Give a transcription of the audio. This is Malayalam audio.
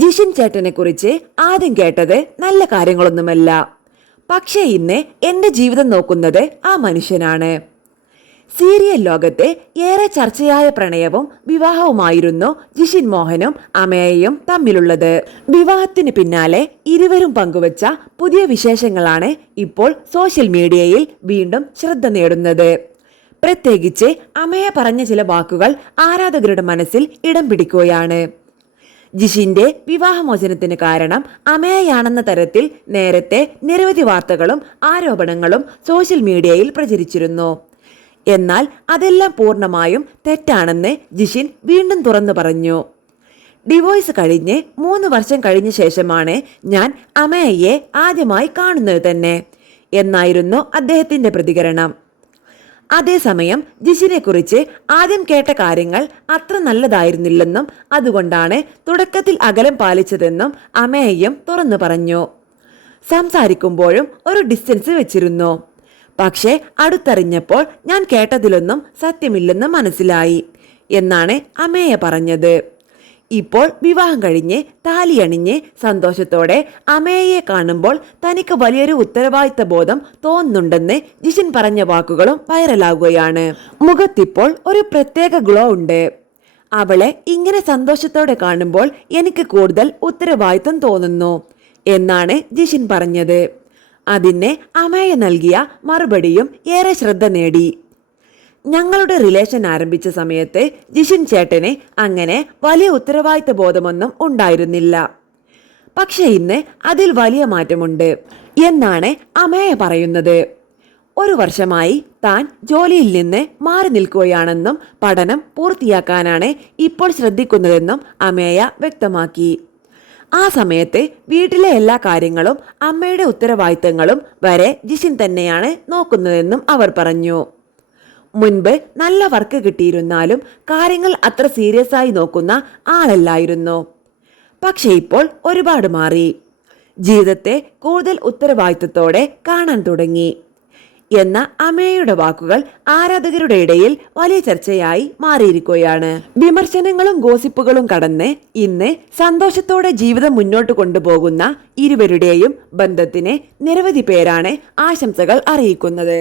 ജിഷിൻ ചേട്ടനെ കുറിച്ച് ആദ്യം കേട്ടത് നല്ല കാര്യങ്ങളൊന്നുമല്ല. പക്ഷേ ഇന്ന് എന്റെ ജീവിതം നോക്കുന്നത് ആ മനുഷ്യനാണ്. സീരിയൽ ലോകത്തെ ഏറെ ചർച്ചയായ പ്രണയവും വിവാഹവുമായിരുന്നു ജിഷിൻ മോഹനും അമേയയും തമ്മിലുള്ളത്. വിവാഹത്തിന് പിന്നാലെ ഇരുവരും പങ്കുവച്ച പുതിയ വിശേഷങ്ങളാണ് ഇപ്പോൾ സോഷ്യൽ മീഡിയയിൽ വീണ്ടും ശ്രദ്ധ നേടുന്നത്. പ്രത്യേകിച്ച് അമേയ പറഞ്ഞ ചില വാക്കുകൾ ആരാധകരുടെ മനസ്സിൽ ഇടം പിടിക്കുകയാണ്. ജിഷിന്റെ വിവാഹമോചനത്തിന് കാരണം അമേയയാണെന്ന തരത്തിൽ നേരത്തെ നിരവധി വാർത്തകളും ആരോപണങ്ങളും സോഷ്യൽ മീഡിയയിൽ പ്രചരിച്ചിരുന്നു. എന്നാൽ അതെല്ലാം പൂർണ്ണമായും തെറ്റാണെന്ന് ജിഷിൻ വീണ്ടും തുറന്നു പറഞ്ഞു. ഡിവോഴ്സ് കഴിഞ്ഞ് 3 വർഷം കഴിഞ്ഞ ശേഷമാണ് ഞാൻ അമേയയെ ആദ്യമായി കാണുന്നത് തന്നെ എന്നായിരുന്നു അദ്ദേഹത്തിന്റെ പ്രതികരണം. അതേസമയം ജിഷിനെ കുറിച്ച് ആദ്യം കേട്ട കാര്യങ്ങൾ അത്ര നല്ലതായിരുന്നില്ലെന്നും അതുകൊണ്ടാണ് തുടക്കത്തിൽ അകലം പാലിച്ചതെന്നും അമേയയും തുറന്നു പറഞ്ഞു. സംസാരിക്കുമ്പോഴും ഒരു ഡിസ്റ്റൻസ് വെച്ചിരുന്നു. പക്ഷേ അടുത്തറിഞ്ഞപ്പോൾ ഞാൻ കേട്ടതിലൊന്നും സത്യമില്ലെന്ന് മനസ്സിലായി എന്നാണ് അമേയ പറഞ്ഞത്. ഇപ്പോൾ വിവാഹം കഴിഞ്ഞ് താലിയണിഞ്ഞ് സന്തോഷത്തോടെ അമേയയെ കാണുമ്പോൾ തനിക്ക് വലിയൊരു ഉത്തരവാദിത്ത ബോധം തോന്നുന്നുണ്ടെന്ന് ജിഷിൻ പറഞ്ഞ വാക്കുകളും വൈറലാകുകയാണ്. മുഖത്തിപ്പോൾ ഒരു പ്രത്യേക ഗ്ലോ ഉണ്ട്. അവളെ ഇങ്ങനെ സന്തോഷത്തോടെ കാണുമ്പോൾ എനിക്ക് കൂടുതൽ ഉത്തരവാദിത്തം തോന്നുന്നു എന്നാണ് ജിഷിൻ പറഞ്ഞത്. അതിന് അമേയ നൽകിയ മറുപടിയും ഏറെ ശ്രദ്ധ നേടി. ഞങ്ങളുടെ റിലേഷൻ ആരംഭിച്ച സമയത്ത് ജിഷിൻ ചേട്ടന് അങ്ങനെ വലിയ ഉത്തരവാദിത്ത ബോധമൊന്നും ഉണ്ടായിരുന്നില്ല. പക്ഷെ ഇന്ന് അതിൽ വലിയ മാറ്റമുണ്ട് എന്നാണ് അമേയ പറയുന്നത്. 1 വർഷമായി താൻ ജോലിയിൽ നിന്ന് മാറി നിൽക്കുകയാണെന്നും പഠനം പൂർത്തിയാക്കാനാണ് ഇപ്പോൾ ശ്രദ്ധിക്കുന്നതെന്നും അമേയ വ്യക്തമാക്കി. ആ സമയത്ത് വീട്ടിലെ എല്ലാ കാര്യങ്ങളും അമ്മയുടെ ഉത്തരവാദിത്തങ്ങളും വരെ ജിഷിൻ തന്നെയാണ് നോക്കുന്നതെന്നും അവർ പറഞ്ഞു. മുൻപ് നല്ല വർക്ക് കിട്ടിയിരുന്നാലും കാര്യങ്ങൾ അത്ര സീരിയസ് ആയി നോക്കുന്ന ആളല്ലായിരുന്നു. പക്ഷെ ഇപ്പോൾ ഒരുപാട് മാറി. ജീവിതത്തെ കൂടുതൽ ഉത്തരവാദിത്തത്തോടെ കാണാൻ തുടങ്ങി എന്ന അമേയയുടെ വാക്കുകൾ ആരാധകരുടെ ഇടയിൽ വലിയ ചർച്ചയായി മാറിയിരിക്കുകയാണ്. വിമർശനങ്ങളും ഗോസിപ്പുകളും കടന്ന് ഇന്ന് സന്തോഷത്തോടെ ജീവിതം മുന്നോട്ട് കൊണ്ടുപോകുന്ന ഇരുവരുടെയും ബന്ധത്തിന് നിരവധി പേരാണ് ആശംസകൾ അറിയിക്കുന്നത്.